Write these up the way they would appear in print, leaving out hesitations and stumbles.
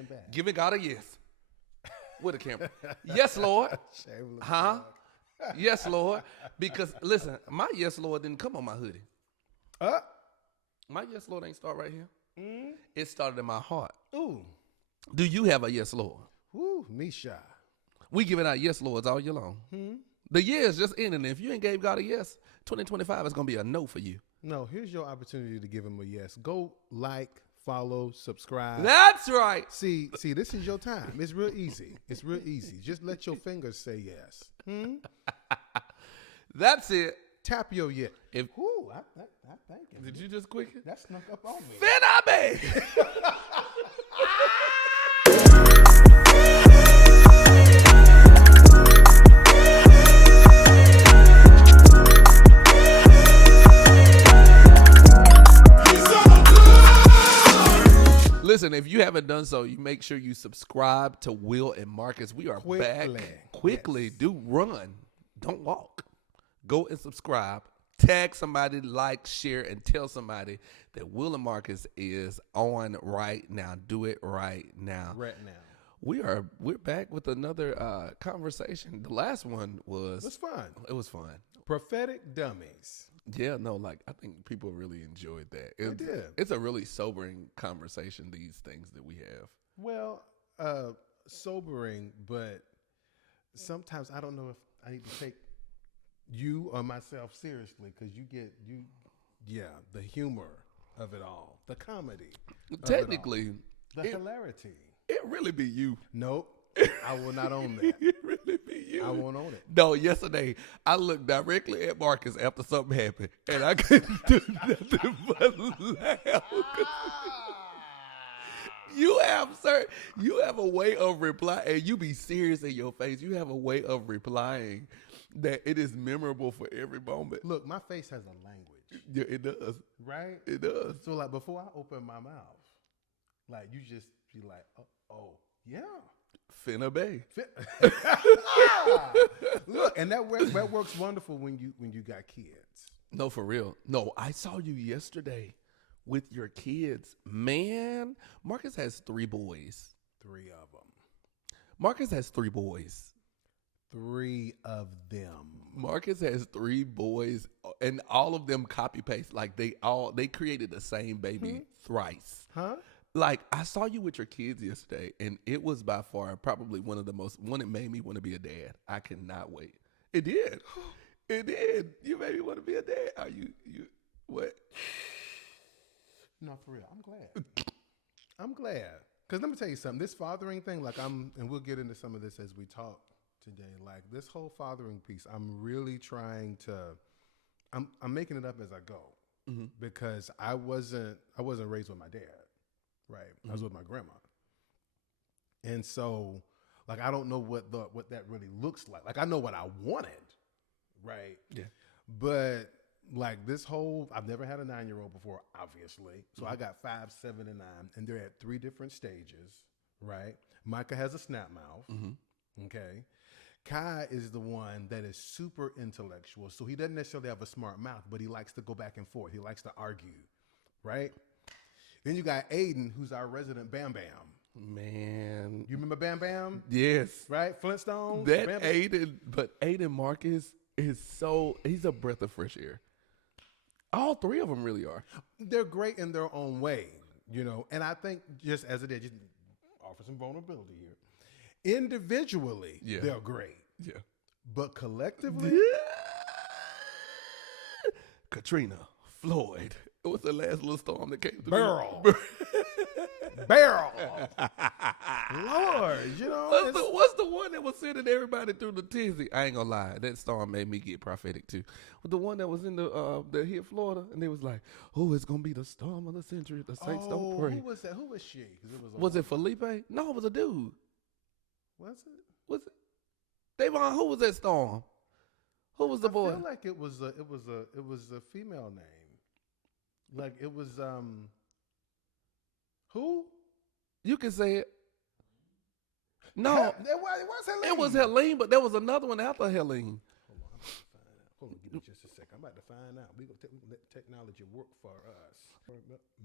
being bad. Giving God a yes. With a camera. Yes, Lord. Shameless Huh? plug. Yes, Lord. Because listen, my yes, Lord didn't come on my hoodie. My yes, Lord ain't start right here. It started in my heart. Ooh. Do you have a yes, Lord? Woo, me shy. We giving out yes, Lords all year long. The year is just ending. If you ain't gave God a yes, 2025 is going to be a no for you. No, here's your opportunity to give him a yes. Go like, follow, subscribe. That's right. See, this is your time. It's real easy. It's real easy. Just let your fingers say yes. That's it. Tap your yes. Ooh, I thank you. Did you just quick it? That snuck up on me. Finabe. Listen, if you haven't done so, you make sure you subscribe to Will and Marcus. We are back quickly. Yes. Do run. Don't walk. Go and subscribe. Tag somebody, like, share, and tell somebody that Will and Marcus is on right now. Do it right now. Right now. We're back with another conversation. The last one was It was fun. It was fun. Prophetic dummies. Yeah, no, like I think people really enjoyed that. They did. It's a really sobering conversation, these things that we have. Well, sobering, but sometimes I don't know if I need to take you or myself seriously because the humor of it all, the comedy. Technically, The hilarity. it really be you. Nope. I will not own that. It really be you. I won't own it. No, yesterday I looked directly at Marcus after something happened, and I couldn't do nothing but laugh. You have a way of replying, and you be serious in your face. You have a way of replying that it is memorable for every moment. Look, my face has a language, Yeah, it does. right? It does. So, like, before I open my mouth, like, you just be like, oh yeah. Finna Bay. Look, and that works wonderful when you got kids. No, for real. No, I saw you yesterday with your kids. Man, Marcus has 3 boys. 3 of them. Marcus has 3 boys. 3 of them. Marcus has 3 boys, and all of them copy paste. Like they created the same baby thrice. Huh? Like I saw you with your kids yesterday, and it was by far probably one that made me want to be a dad. I cannot wait. It did. It did. You made me want to be a dad. Are you what? No, for real. I'm glad. I'm glad. Because let me tell you something. This fathering thing, and we'll get into some of this as we talk today. Like this whole fathering piece, I'm really trying to. I'm making it up as I go because I wasn't raised with my dad. Right. I was with my grandma. And so, like, I don't know what that really looks like. Like, I know what I wanted. Right. Yeah. But, like, I've never had a 9-year-old before, obviously. So I got 5, 7, and 9. And they're at 3 different stages. Right. Micah has a snap mouth. Okay. Kai is the one that is super intellectual. So he doesn't necessarily have a smart mouth, but he likes to go back and forth. He likes to argue. Right. Then you got Aiden, who's our resident Bam Bam. Man. You remember Bam Bam? Yes. Right? Flintstones? That Bam Bam? Aiden Marcus he's a breath of fresh air. All 3 of them really are. They're great in their own way, and I think just as it is, just offer some vulnerability here. Individually, they're great. Yeah. But collectively? Katrina, Floyd. What's the last little storm that came through? Barrel. Lord, What's the one that was sending everybody through the tizzy? I ain't gonna lie, that storm made me get prophetic too. But the one that was in that hit Florida, and they was like, "Oh, it's gonna be the storm of the century. The Saints don't pray." Who was that? Who was she? Was it Felipe? No, it was a dude. Was it? Was it? Davon, who was that storm? Who was the boy? I feel like it was a female name. Like it was who? You can say it. No, It was Helene. it was Helene, but there was another one after Helene. Hold on, give me just a second. I'm about to find out. We gonna let technology work for us.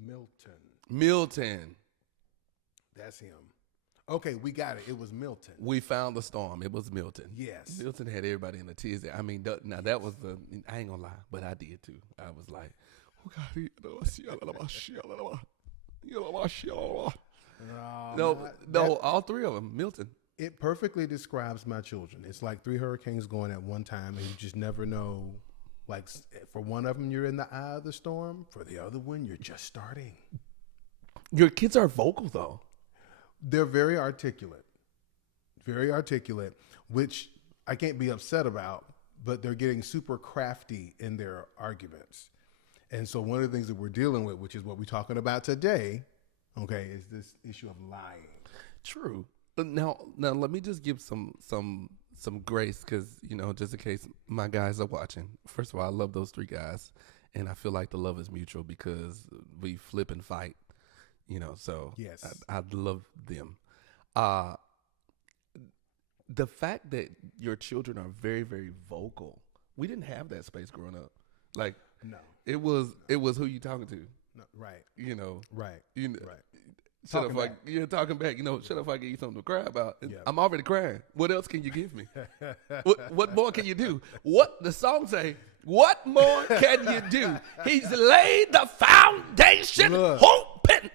Milton. Milton. That's him. Okay, we got it. It was Milton. We found the storm. It was Milton. Yes. Milton had everybody in a tizzy. I mean, now that was I ain't gonna lie, but I did too. I was like, oh God, no, all three of them, Milton. It perfectly describes my children. It's like 3 hurricanes going at one time, and you just never know. Like, for one of them, you're in the eye of the storm. For the other one, you're just starting. Your kids are vocal, though. They're very articulate, which I can't be upset about, but they're getting super crafty in their arguments. And so one of the things that we're dealing with, which is what we're talking about today, okay, is this issue of lying. True. Now let me just give some grace, because, just in case my guys are watching. First of all, I love those 3 guys, and I feel like the love is mutual because we flip and fight. So yes, I love them. The fact that your children are very, very vocal, we didn't have that space growing up. Like, no, it was who you talking to. No, right, right. Right. Shut up, you're talking back. Shut up, I give you something to cry about. Yeah. I'm already crying. What else can you give me? what more can you do? What the song say? What more can you do? He's laid the foundation, hoping.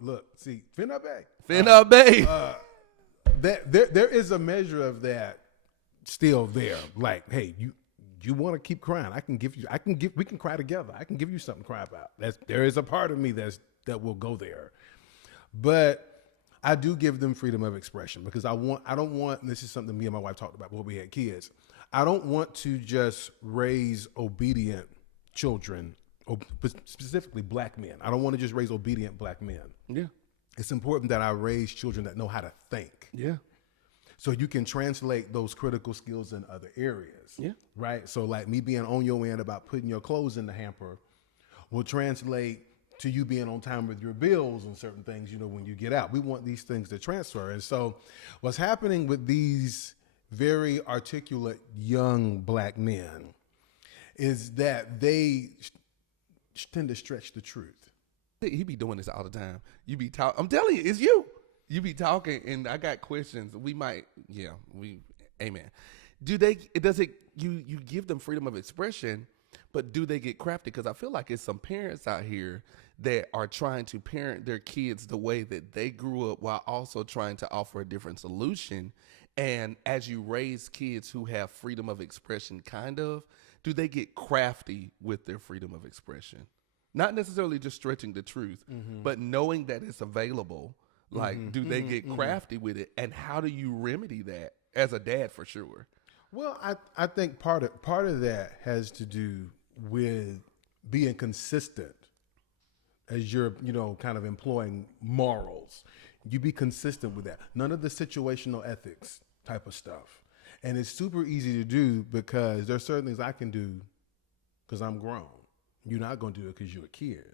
Look. See, Finna Bay. There is a measure of that still there. Like, hey, you want to keep crying? We can cry together. I can give you something to cry about. There is a part of me that will go there, but I do give them freedom of expression because I don't want. And this is something me and my wife talked about before we had kids. I don't want to just raise obedient children, specifically black men. I don't want to just raise obedient black men. Yeah. It's important that I raise children that know how to think. Yeah. So you can translate those critical skills in other areas. Yeah. Right? So like me being on your end about putting your clothes in the hamper will translate to you being on time with your bills and certain things, when you get out. We want these things to transfer. And so what's happening with these very articulate young black men is that they tend to stretch the truth. He be doing this all the time. You be talking. I'm telling you, it's you. You be talking, and I got questions. Amen. You give them freedom of expression, but do they get crafty? Because I feel like it's some parents out here that are trying to parent their kids the way that they grew up while also trying to offer a different solution. And as you raise kids who have freedom of expression, do they get crafty with their freedom of expression? Not necessarily just stretching the truth, but knowing that it's available. Like, do they get crafty with it? And how do you remedy that as a dad, for sure? Well, I think part of that has to do with being consistent as you're, kind of employing morals. You be consistent with that. None of the situational ethics type of stuff. And it's super easy to do because there's certain things I can do because I'm grown. You're not going to do it because you're a kid,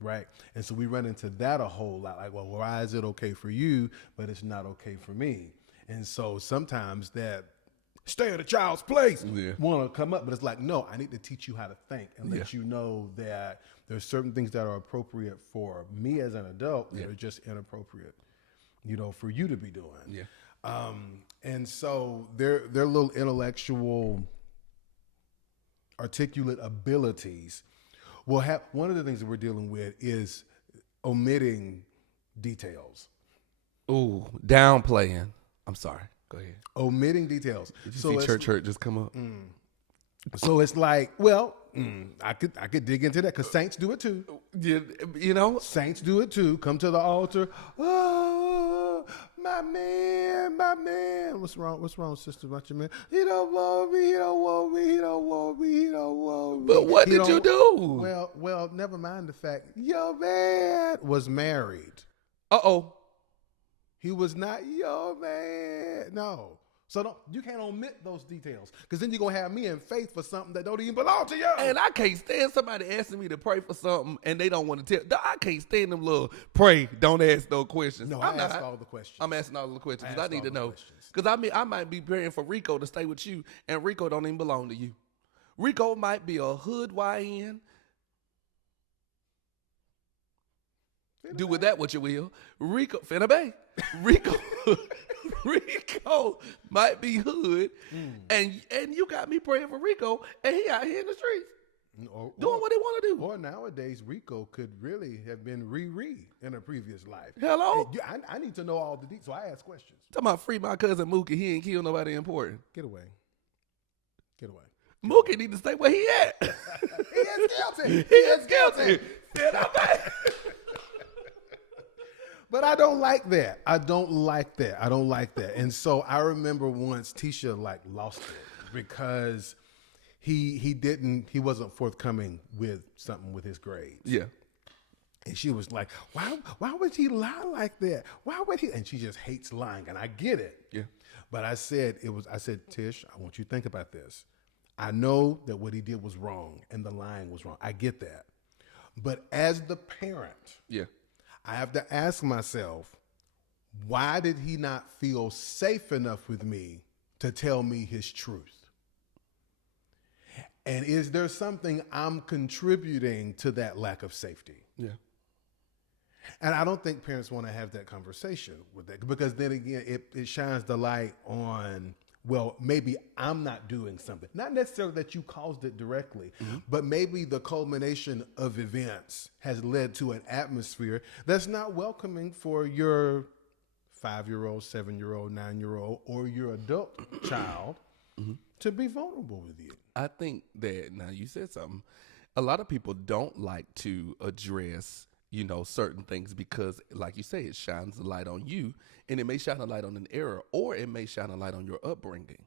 right? And so we run into that a whole lot. Like, well, why is it okay for you, but it's not okay for me? And so sometimes that stay at a child's place want to come up, but it's like, no, I need to teach you how to think and let you know that there's certain things that are appropriate for me as an adult that are just inappropriate, for you to be doing. Yeah. And so their little intellectual, articulate abilities will have. One of the things that we're dealing with is omitting details. Ooh, downplaying. I'm sorry. Go ahead. Omitting details. Did you see church hurt just come up? So it's like, well, I could dig into that because saints do it too. Saints do it too. Come to the altar. Oh, my man. What's wrong, sister? About your man? He don't want me. But what did you do? Well, never mind the fact your man was married. Uh-oh. He was not your man. No. So you can't omit those details because then you're going to have me in faith for something that don't even belong to you. And I can't stand somebody asking me to pray for something and they don't want to tell. I can't stand them little pray, don't ask no questions. No, I ask all the questions. I'm asking all the questions because I need to know. Because I might be praying for Rico to stay with you and Rico don't even belong to you. Rico might be a hood YN. Do with that what you will. Rico, Finna Bay. Rico, Rico might be hood, and you got me praying for Rico, and he out here in the streets doing what he want to do. Or nowadays, Rico could really have been Riri in a previous life. Hello? I need to know all the details, so I ask questions. Talking about free my cousin Mookie. He ain't killed nobody important. Get away. Get away. Mookie need to stay where he at. He is guilty. He is guilty. Finna Bay. But I don't like that. I don't like that. And so I remember once Tisha like lost it because he wasn't forthcoming with something with his grades. Yeah. And she was like, why would he lie like that? Why would he? And she just hates lying. And I get it. Yeah. But I said, Tish, I want you to think about this. I know that what he did was wrong and the lying was wrong. I get that. But as the parent, Yeah. I have to ask myself, why did he not feel safe enough with me to tell me his truth? And is there something I'm contributing to that lack of safety? Yeah. And I don't think parents want to have that conversation with that because then again, it shines the light on, well, maybe I'm not doing something. Not necessarily that you caused it directly, but maybe the culmination of events has led to an atmosphere that's not welcoming for your 5-year-old, 7-year-old, 9-year-old, or your adult child to be vulnerable with you. I think that, now you said something, a lot of people don't like to address, certain things because, like you say, it shines the light on you, and it may shine a light on an error, or it may shine a light on your upbringing.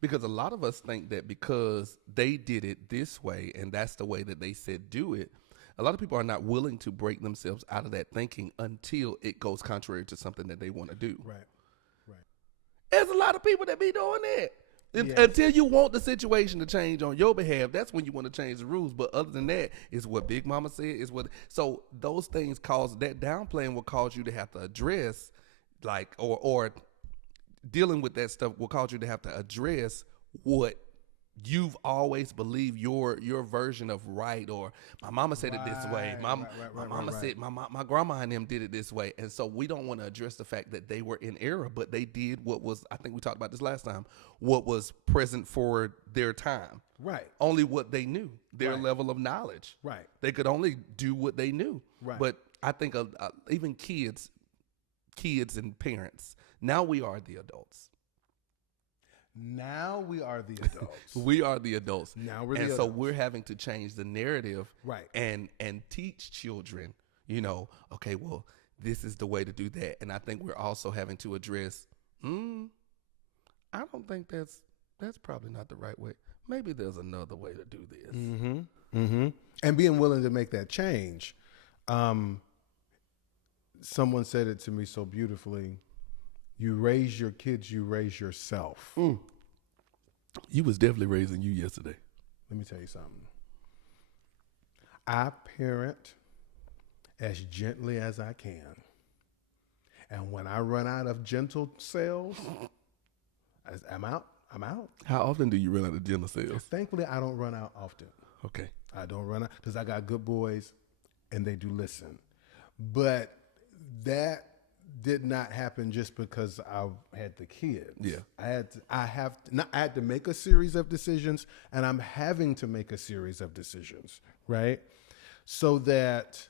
Because a lot of us think that because they did it this way, and that's the way that they said do it, a lot of people are not willing to break themselves out of that thinking until it goes contrary to something that they want to do. Right. There's a lot of people that be doing that. Yes. Until you want the situation to change on your behalf, that's when you want to change the rules. But other than that, it's what Big Mama said. So those things cause that downplaying will cause you to have to address, or dealing with that stuff will cause you to have to address what you've always believed your version of right, or my mama said it this way. My mama said my grandma and them did it this way. And so we don't want to address the fact that they were in error, but they did what was, I think we talked about this last time, what was present for their time. Right. Only what they knew, their level of knowledge. Right. They could only do what they knew. Right. But I think even kids and parents, now we are the adults. Now we are the adults. We are the adults. Now we're the and adults. so we're having to change the narrative, Right. And teach children, okay, well, this is the way to do that. And I think we're also having to address, I don't think that's probably not the right way. Maybe there's another way to do this. Mm-hmm. Mm-hmm. And being willing to make that change. Someone said it to me so beautifully. You raise your kids, you raise yourself. You was definitely raising you yesterday. Let me tell you something. I parent as gently as I can. And when I run out of gentle cells, I'm out. How often do you run out of gentle cells? Thankfully, I don't run out often. Okay. I don't run out because I got good boys and they do listen. But that did not happen just because I had the kids. Yeah. I had to make a series of decisions, and I'm having to make a series of decisions, right? So that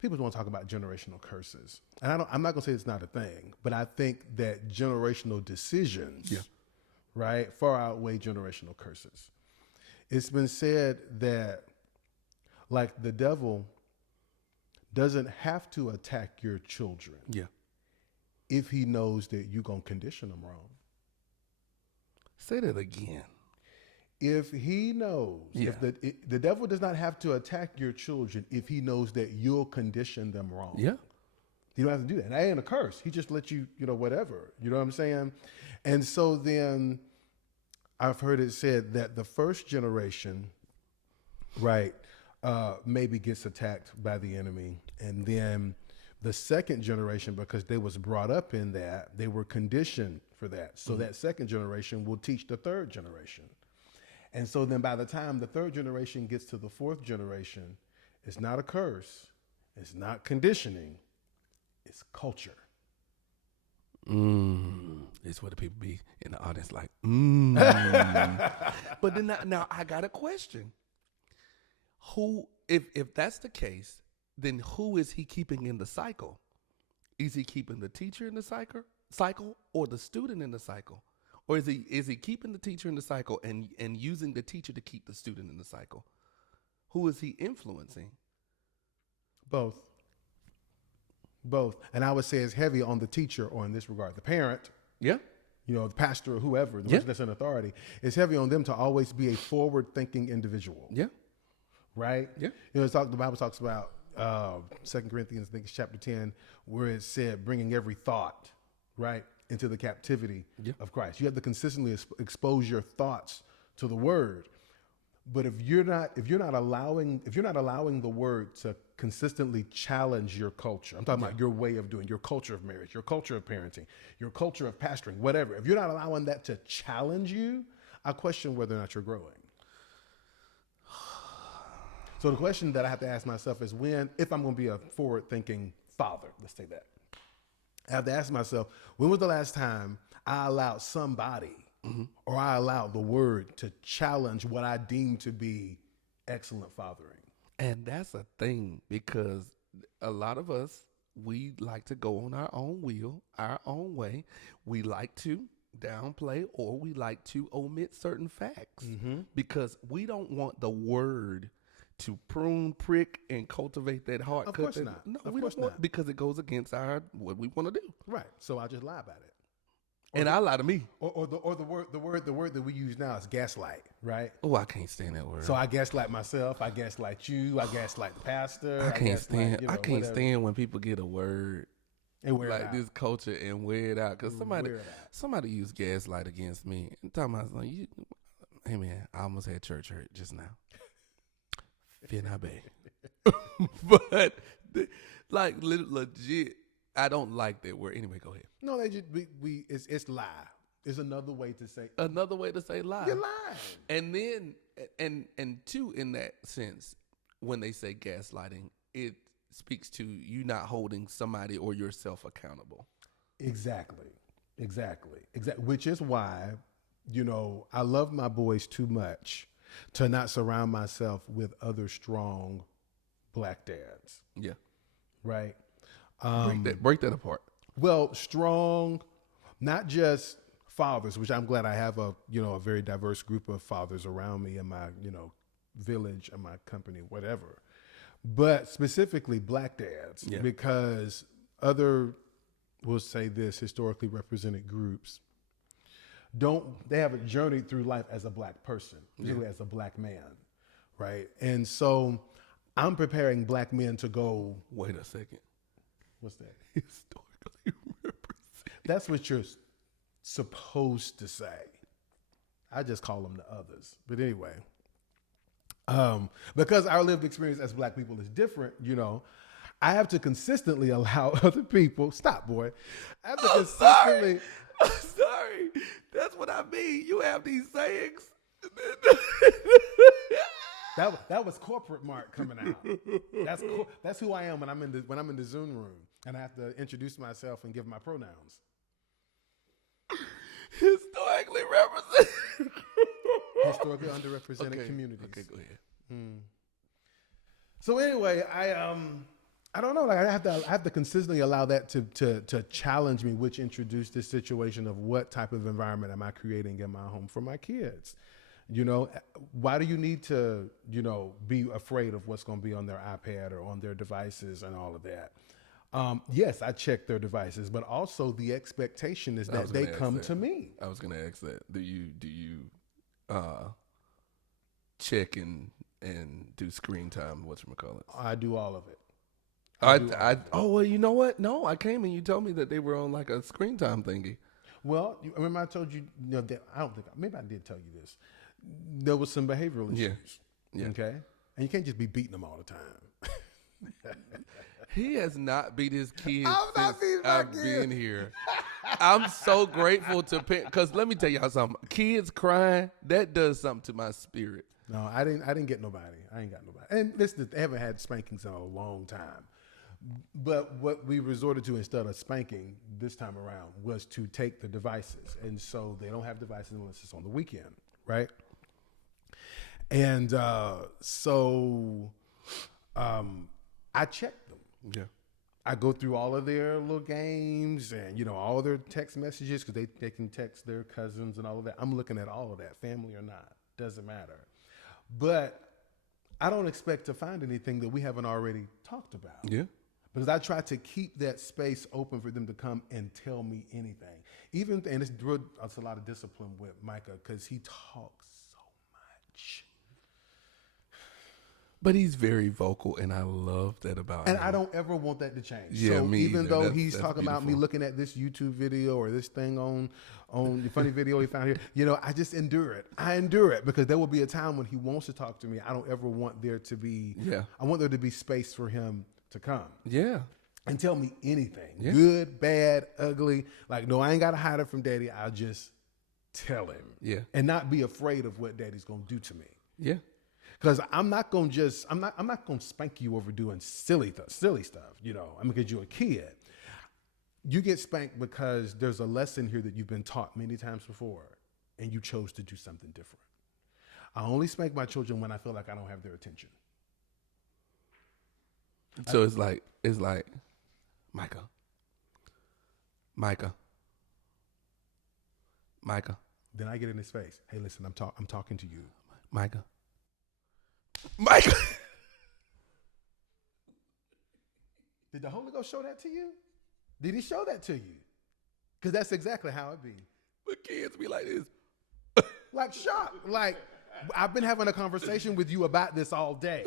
people want to talk about generational curses. And I'm not going to say it's not a thing, but I think that generational decisions, right, far outweigh generational curses. It's been said that, like, the devil doesn't have to attack your children. Yeah. If he knows that you're going to condition them wrong. Say that again. If he knows, if the devil does not have to attack your children if he knows that you'll condition them wrong. Yeah. You don't have to do that. And that ain't a curse. He just lets you, whatever. You know what I'm saying? And so then I've heard it said that the first generation, right, maybe gets attacked by the enemy. And then the second generation, because they was brought up in that, they were conditioned for that. So that second generation will teach the third generation. And so then by the time the third generation gets to the fourth generation, it's not a curse It's not conditioning. It's culture. It's what the people be in the audience like. But then now I got a question. Who, if that's the case, then who is he keeping in the cycle? Is he keeping the teacher in the cycle, or the student in the cycle, or is he keeping the teacher in the cycle and using the teacher to keep the student in the cycle? Who is he influencing? Both. And I would say it's heavy on the teacher, or in this regard, the parent. Yeah. The pastor or whoever, the Yeah. person that's in authority. It's heavy on them to always be a forward-thinking individual. Yeah. Right? Yeah. The Bible talks about 2 Corinthians, I think it's chapter 10, where it said bringing every thought, right, into the captivity of Christ. You have to consistently expose your thoughts to the word. But if you're not allowing the word to consistently challenge your culture, I'm talking about your way of doing, your culture of marriage, your culture of parenting, your culture of pastoring, whatever. If you're not allowing that to challenge you, I question whether or not you're growing. So the question that I have to ask myself is if I'm going to be a forward-thinking father, let's say that, I have to ask myself, when was the last time I allowed somebody or I allowed the word to challenge what I deem to be excellent fathering? And that's a thing, because a lot of us, we like to go on our own wheel, our own way. We like to downplay, or we like to omit certain facts because we don't want the word to prune, prick, and cultivate that heart. Of course not. No, Of we course don't want, not. because it goes against what we want to do. Right. So I just lie about it. And I lie to me. Or the word that we use now is gaslight, right? Oh, I can't stand that word. So I gaslight myself, I gaslight you, I gaslight the pastor. I can't stand. gaslight, I can't whatever. stand when people get a word And wear it like out. this culture and wear it out. Because Wear it out. somebody used gaslight against me. And talking about something, hey man, I almost had church hurt just now. Fear not bad. But legit, I don't like that word. Anyway, go ahead. No, they just it's lie. It's another way to say Another way to say lie. you're lying. And then and two, in that sense, when they say gaslighting, it speaks to you not holding somebody or yourself accountable. Exactly. Which is why, I love my boys too much to not surround myself with other strong black dads. Yeah. Right. Break that apart. Well, strong, not just fathers, which I'm glad I have a very diverse group of fathers around me in my, village, in my company, whatever, but specifically black dads, because we'll say this, historically represented groups they haven't journeyed through life as a black person, usually as a black man. Right. And so I'm preparing black men to go. Wait a second. What's that? Historically represented. That's what you're supposed to say. I just call them the others. But anyway, because our lived experience as black people is different, I have to consistently allow other people. Stop, boy. I have to consistently. I'm sorry. That's what I mean. You have these sayings. That was corporate Mark coming out. That's who I am when I'm in the Zoom room and I have to introduce myself and give my pronouns. Historically represented. Historically underrepresented communities. Okay, go ahead. So anyway, I don't know. Like I have to consistently allow that to challenge me, which introduced this situation of what type of environment am I creating in my home for my kids. Why do you need to, be afraid of what's going to be on their iPad or on their devices and all of that? Yes, I check their devices, but also the expectation is that they come to me. I was going to ask that. Do you check and do screen time? Whatchamacallit? I do all of it. Well, you know what? No, I came and you told me that they were on like a screen time thingy. Well, remember I told you, that I don't think, maybe I did tell you this. There was some behavioral issues. Yeah. Okay. And you can't just be beating them all the time. He has not beat his kids I'm not since beating my I've kids. been here. I'm so grateful to because let me tell y'all something. Kids crying, that does something to my spirit. No, I didn't get nobody. I ain't got nobody. And listen, they haven't had spankings in a long time. But what we resorted to instead of spanking this time around was to take the devices. And so they don't have devices unless it's on the weekend, right? And I checked them. Yeah. I go through all of their little games and, all their text messages because they can text their cousins and all of that. I'm looking at all of that, family or not. Doesn't matter. But I don't expect to find anything that we haven't already talked about. Yeah. Because I try to keep that space open for them to come and tell me anything. And it's a lot of discipline with Micah because he talks so much. But he's very vocal, and I love that about him. And I don't ever want that to change. Yeah, so me even either. though That's he's talking about me beautiful. looking at this YouTube video or this thing on the funny video he found here, I just endure it. I endure it because there will be a time when he wants to talk to me. I don't ever want there to be. Yeah. I want there to be space for him to come. Yeah. And tell me anything, Yeah. good, bad, ugly. Like, no, I ain't got to hide it from daddy. I'll just tell him. Yeah. And not be afraid of what daddy's going to do to me. Yeah. Because I'm not going to spank you over doing silly stuff. Because you're a kid. You get spanked because there's a lesson here that you've been taught many times before and you chose to do something different. I only spank my children when I feel like I don't have their attention. So it's like, Micah. Then I get in his face. Hey, listen, I'm talking to you. Micah. Did the Holy Ghost show that to you? Did he show that to you? Because that's exactly how it be. But kids be like this. Like shocked. Like, I've been having a conversation with you about this all day.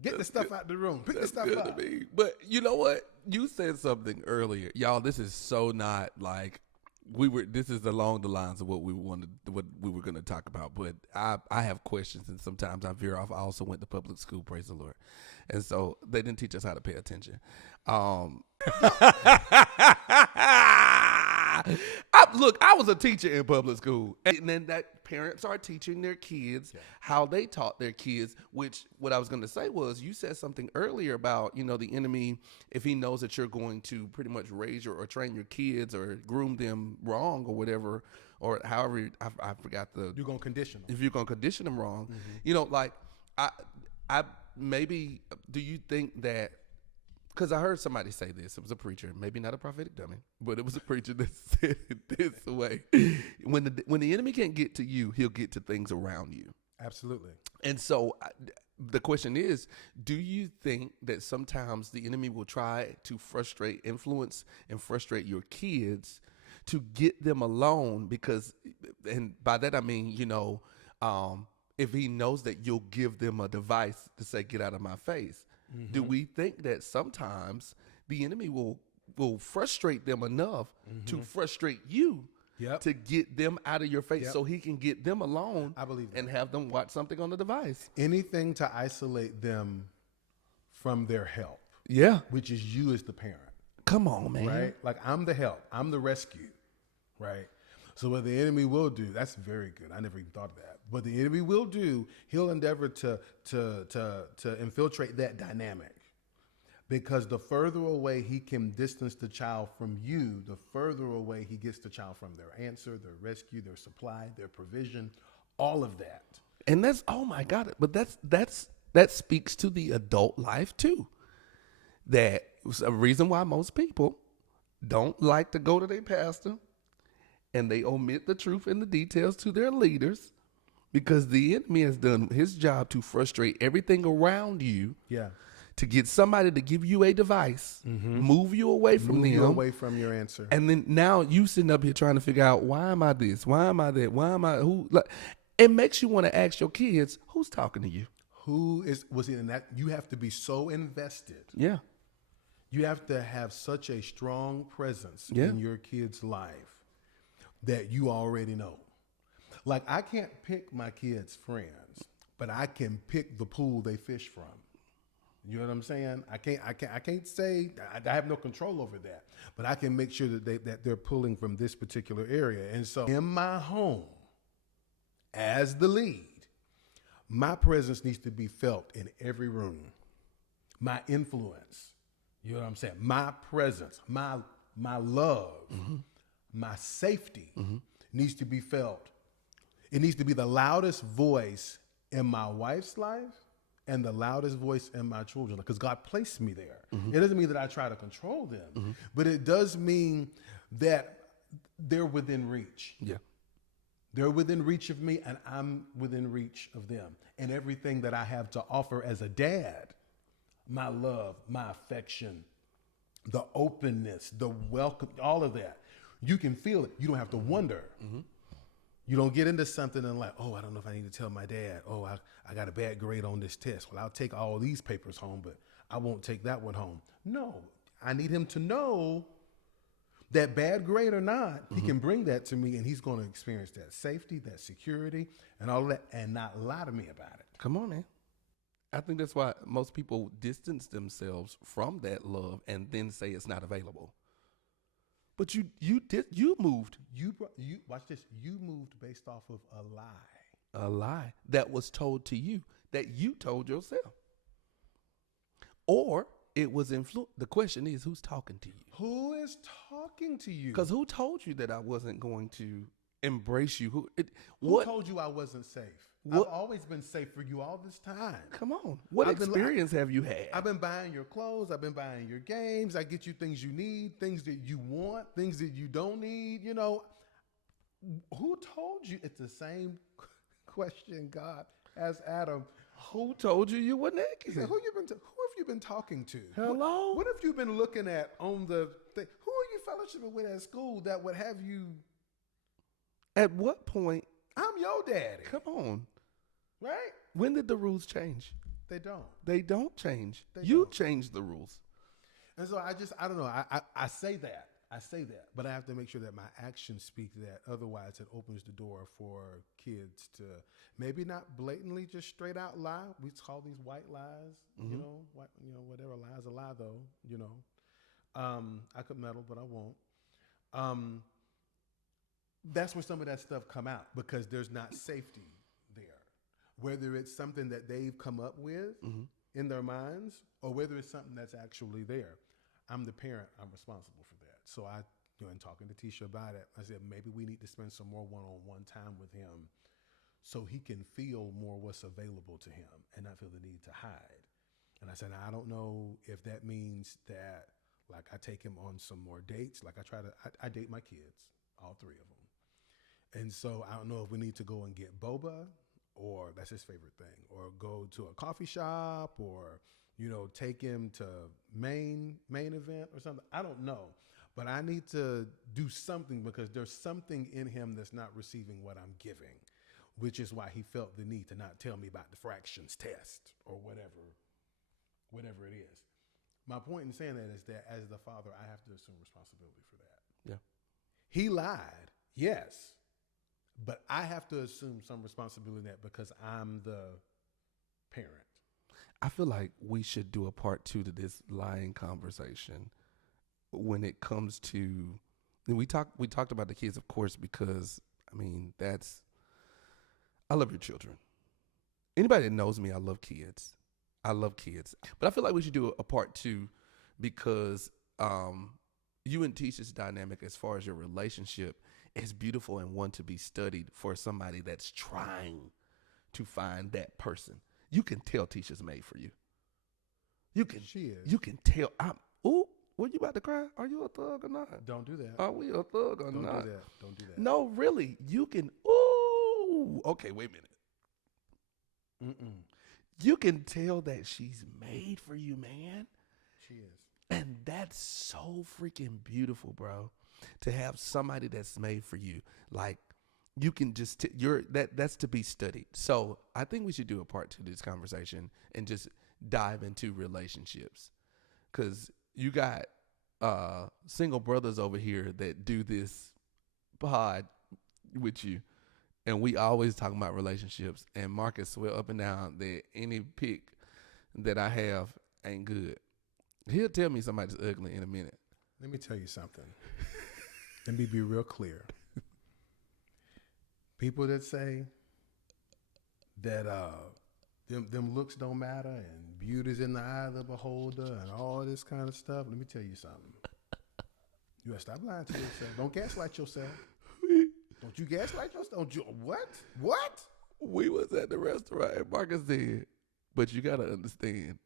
Get the stuff out the room. Pick the stuff Good up. to me. But you know what? You said something earlier. Y'all, this is so not like this is along the lines of what we were going to talk about. But I have questions, and sometimes I veer off. I also went to public school, praise the Lord. And so they didn't teach us how to pay attention. I was a teacher in public school. And then that parents are teaching their kids how they taught their kids, which what I was going to say was you said something earlier about, the enemy, if he knows that you're going to pretty much raise or train your kids or groom them wrong or whatever, or however, I forgot You're going to condition them. if you're going to condition them wrong, I maybe, do you think that, because I heard somebody say this, it was a preacher, maybe not a prophetic dummy, but it was a preacher that said it this way. When the enemy can't get to you, he'll get to things around you. Absolutely. And so the question is, do you think that sometimes the enemy will try to influence and frustrate your kids to get them alone? Because, and by that I mean, if he knows that you'll give them a device to say, get out of my face. Mm-hmm. Do we think that sometimes the enemy will frustrate them enough to frustrate you to get them out of your face so he can get them alone? I believe that. And have them watch something on the device. Anything to isolate them from their help. Yeah. Which is you as the parent. Come on, man. Right? Like, I'm the help. I'm the rescue. Right? So what the enemy will do, that's very good. I never even thought of that. What the enemy will do, he'll endeavor to infiltrate that dynamic. Because the further away he can distance the child from you, the further away he gets the child from their answer, their rescue, their supply, their provision, all of that. And that's, oh my God, but that speaks to the adult life too. That was a reason why most people don't like to go to their pastor and they omit the truth and the details to their leaders, because the enemy has done his job to frustrate everything around you. Yeah. To get somebody to give you a device, move you away from them. Move you away from your answer. And then now you sitting up here trying to figure out, why am I this? Why am I that? Why am I who? Like, it makes you want to ask your kids, who's talking to you? In that? You have to be so invested. Yeah. You have to have such a strong presence in your kid's life that you already know. Like, I can't pick my kids' friends, but I can pick the pool they fish from. You know what I'm saying? I can't say I have no control over that, but I can make sure that they're pulling from this particular area. And so in my home, as the lead, my presence needs to be felt in every room. my influence. You know what I'm saying? My presence, my love, my safety needs to be felt. It needs to be the loudest voice in my wife's life and the loudest voice in my children, because God placed me there. It doesn't mean that I try to control them, but it does mean that they're within reach. Yeah. They're within reach of me, and I'm within reach of them. And everything that I have to offer as a dad, my love, my affection, the openness, the welcome, all of that, you can feel it. You don't have to wonder. You don't get into something and like, oh, I don't know if I need to tell my dad, oh, I got a bad grade on this test. Well, I'll take all these papers home, but I won't take that one home. No, I need him to know that bad grade or not, he can bring that to me and he's going to experience that safety, that security, and all of that, and not lie to me about it. Come on, man. I think that's why most people distance themselves from that love and then say it's not available. But you moved. You watch this. You moved based off of a lie. A lie that was told to you, that you told yourself. Or it was influenced. The question is, who's talking to you? Who is talking to you? Because who told you that I wasn't going to embrace you? Who told you I wasn't safe? I've always been safe for you all this time. Come on. What experience have you had? I've been buying your clothes. I've been buying your games. I get you things you need, things that you want, things that you don't need. You know, who told you? It's the same question God asked Adam. Who told you were naked? He said, who have you been talking to? Hello? What have you been looking at on the thing? Who are you fellowshipping with at school that would have you? At what point? I'm your daddy. Come on. Right? When did the rules change? They don't. They don't change. You don't. changed the rules. And so I don't know. I say that. But I have to make sure that my actions speak that. Otherwise, it opens the door for kids to maybe not blatantly just straight out lie. We call these white lies, you know, whatever lie's a lie though, you know. I could meddle, but I won't. That's where some of that stuff come out because there's not safety there. Whether it's something that they've come up with in their minds or whether it's something that's actually there. I'm the parent. I'm responsible for that. So in talking to Tisha about it, I said, maybe we need to spend some more one-on-one time with him so he can feel more what's available to him and not feel the need to hide. And I said, I don't know if that means that, like, I take him on some more dates. Like I date my kids, all three of them. And so I don't know if we need to go and get boba, or that's his favorite thing, or go to a coffee shop, or, you know, take him to main event or something. I don't know, but I need to do something because there's something in him that's not receiving what I'm giving, which is why he felt the need to not tell me about the fractions test or whatever it is. My point in saying that is that as the father, I have to assume responsibility for that. Yeah. He lied, yes. But I have to assume some responsibility in that because I'm the parent. I feel like we should do a part 2 to this lying conversation when it comes to, and we talked about the kids, of course, because I mean, I love your children. Anybody that knows me, I love kids. But I feel like we should do a part 2 because you and Tisha's dynamic as far as your relationship is beautiful and one to be studied for somebody that's trying to find that person. You can tell Tisha's made for you. She is. You can tell. Were you about to cry? Are you a thug or not? Don't do that. Are we a thug or Don't not? Don't do that. No, really. You can. Okay, wait a minute. You can tell that she's made for you, man. She is. And that's so freaking beautiful, bro. To have somebody that's made for you. Like, you can just, that's to be studied. So I think we should do a part 2 to this conversation and just dive into relationships. Because you got single brothers over here that do this pod with you. And we always talk about relationships. And Marcus swear up and down that any pick that I have ain't good. He'll tell me somebody's ugly in a minute. Let me tell you something. Let me be real clear. People that say that them looks don't matter and beauty's in the eye of the beholder and all this kind of stuff. Let me tell you something. You gotta stop lying to yourself. Don't gaslight yourself. Don't you gaslight yourself? Don't you? What? What? We was at the restaurant and Marcus said, but you got to understand,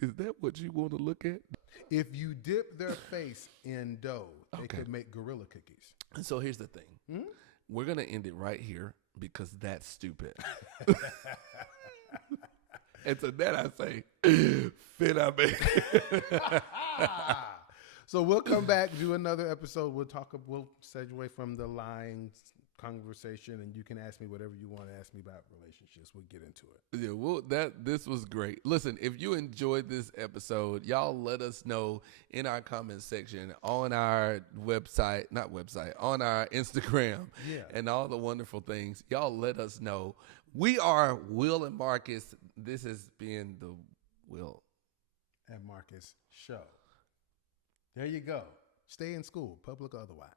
is that what you want to look at? If you dip their face in dough, they Okay. could make gorilla cookies. And so here's the thing. We're going to end it right here because that's stupid. And to that I say, fit I make. So we'll come back, do another episode. We'll segue from the lying conversation, and you can ask me whatever you want to ask me about relationships. We'll get into it. Yeah, well, this was great. Listen, if you enjoyed this episode, y'all let us know in our comment section on our on our Instagram, and all the wonderful things. Y'all let us know. We are Will and Marcus. This has been the Will and Marcus show. There you go. Stay in school, public or otherwise.